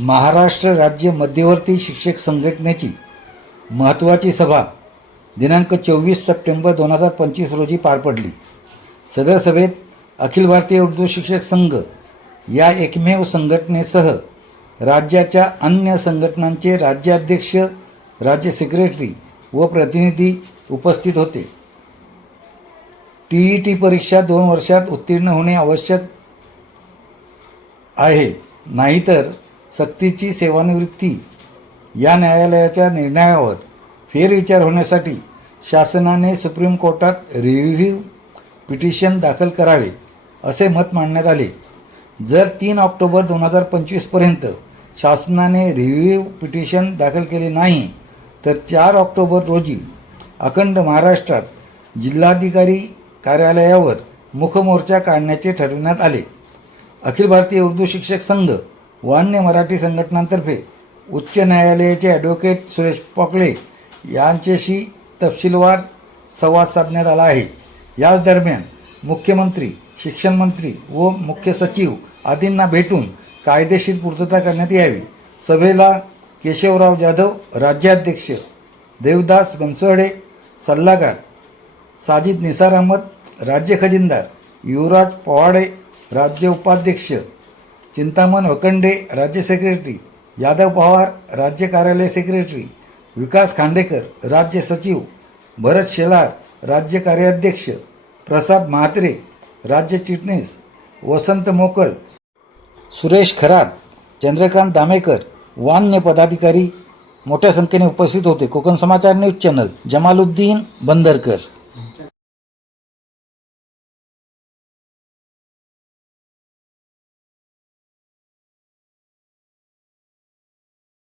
महाराष्ट्र राज्य मध्यवर्ती शिक्षक संघटनेची महत्त्वाची सभा दिनांक चोवीस सप्टेंबर दोन हजार पंचवीस रोजी पार पडली. सदर सभेत अखिल भारतीय उर्दू शिक्षक संघ या एकमेव संघटनेसह राज्याच्या अन्य संघटनांचे राज्याध्यक्ष राज्य सेक्रेटरी व प्रतिनिधी उपस्थित होते. टी ई टी परीक्षा दोन वर्षात उत्तीर्ण होणे आवश्यक आहे. नाहीतर सक्तीची सेवानिवृत्ती या न्यायालयाच्या निर्णयावर फेरविचार होण्यासाठी शासनाने सुप्रीम कोर्टात रिव्ह्यू पिटिशन दाखल करावे असे मत मांडण्यात आले. जर तीन ऑक्टोबर दोन हजार पंचवीसपर्यंत शासनाने रिव्ह्यू पिटिशन दाखल केले नाही तर चार ऑक्टोबर रोजी अखंड महाराष्ट्रात जिल्हाधिकारी कार्यालयावर मुखमोर्चा काढण्याचे ठरविण्यात आले. अखिल भारतीय उर्दू शिक्षक संघ व अन्य मराठी संघटनांतर्फे उच्च न्यायालयाचे ॲडव्होकेट सुरेश पोकळे यांच्याशी तपशीलवार संवाद साधण्यात आला आहे. याच दरम्यान मुख्यमंत्री शिक्षण मंत्री व मुख्य सचिव आदींना भेटून कायदेशीर पूर्तता करण्यात यावी. सभेला केशवराव जाधव राज्याध्यक्ष देवदास बनसोडे सल्लागार साजिद निसार अहमद राज्य खजिनदार युवराज पवाडे राज्य उपाध्यक्ष चिंतामण वकंडे राज्य सेक्रेटरी यादव पवार राज्य कार्यालय सेक्रेटरी विकास खांडेकर राज्य सचिव भरत शेलार राज्य कार्याध्यक्ष प्रसाद म्हात्रे राज्य चिटणीस वसंत मोकल सुरेश खरात चंद्रकांत दामेकर वान्य पदाधिकारी मोठ्या संख्येने उपस्थित होते. Konkan Samachar news channel Jamaluddin Bandarkar.